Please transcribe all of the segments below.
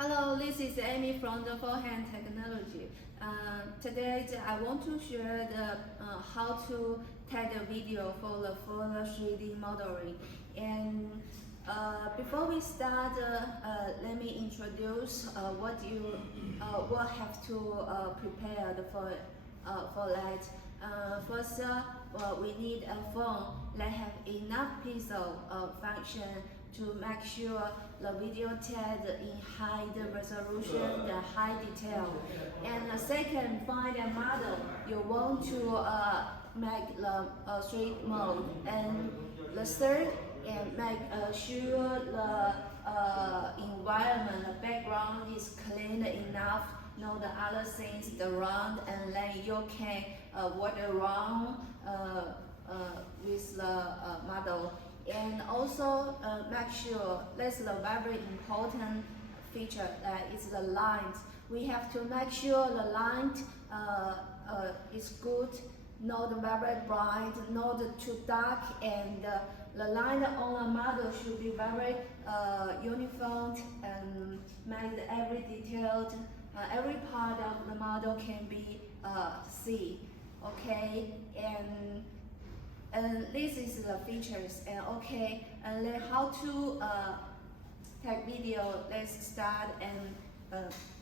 Hello, this is Amy from the Forehand Technology. Today I want to share how to take a video for the 3D modeling. And before we start, let me introduce what you will have to prepare for that. First, we need a phone that have enough pixel function to make sure the video takes in high resolution and high detail. And the second, find a model you want to make the 3D mode. And the third, and make sure the environment, the background is clean enough, know the other things around, and then you can walk around with the model. And also make sure that's the very important feature, that is the light. We have to make sure the light is good, not very bright, not too dark, and the light on the model should be very uniform and make every detailed, every part of the model can be seen. Okay, and this is the features. And okay, and then how to take video. Let's start and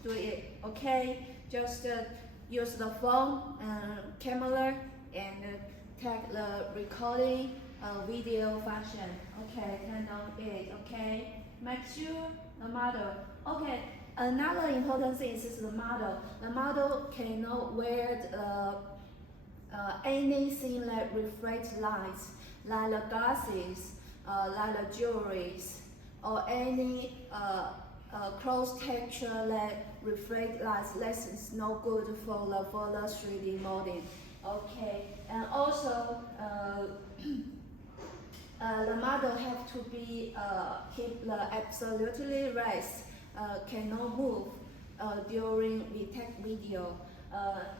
do it. Okay, just use the phone and camera and take the recording video function. Okay, turn on it. Okay, make sure the model. Okay, another important thing is the model. The model cannot wear anything that reflects lights, like the glasses, like the jewelries, or any clothes texture that reflect lights. That is no good for the 3D modeling. Okay, and also the model have to be keep the absolutely rest, cannot move during we take video.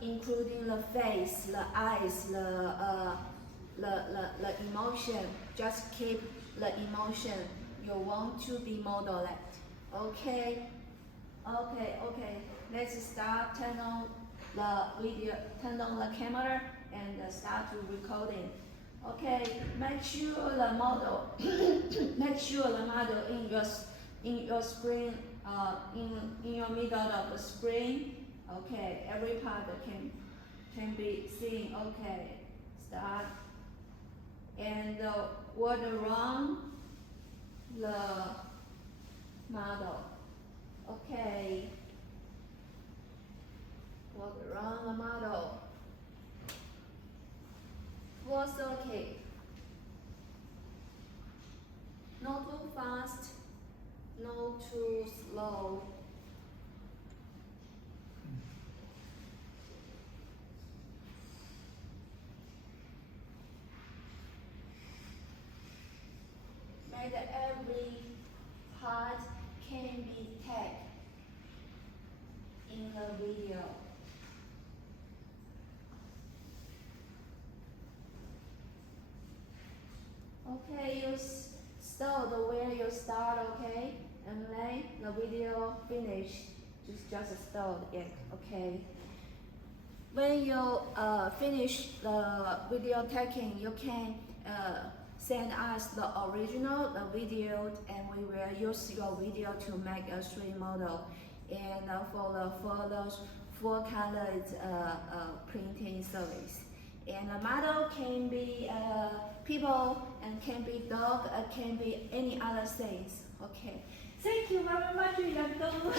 Including the face, the eyes, the emotion. Just keep the emotion you want to be modeled. Okay, okay. Let's start. Turn on the video. Turn on the camera and start to recording. Okay, make sure the model. Make sure the model in your screen. In your middle of the screen. Okay, every part can be seen. Okay, start and walk around the model. Okay, walk around the model. Full circuit. Not too fast, not too slow. That every part can be tagged in the video. Okay, you start where you start, okay? And then the video finish, just start it, okay? When you finish the video taking, you can send us the original video, and we will use your video to make a 3D model. And for the photos, full color printing service. And the model can be people, and can be dog, can be any other things. Okay. Thank you very much, Yang Dong.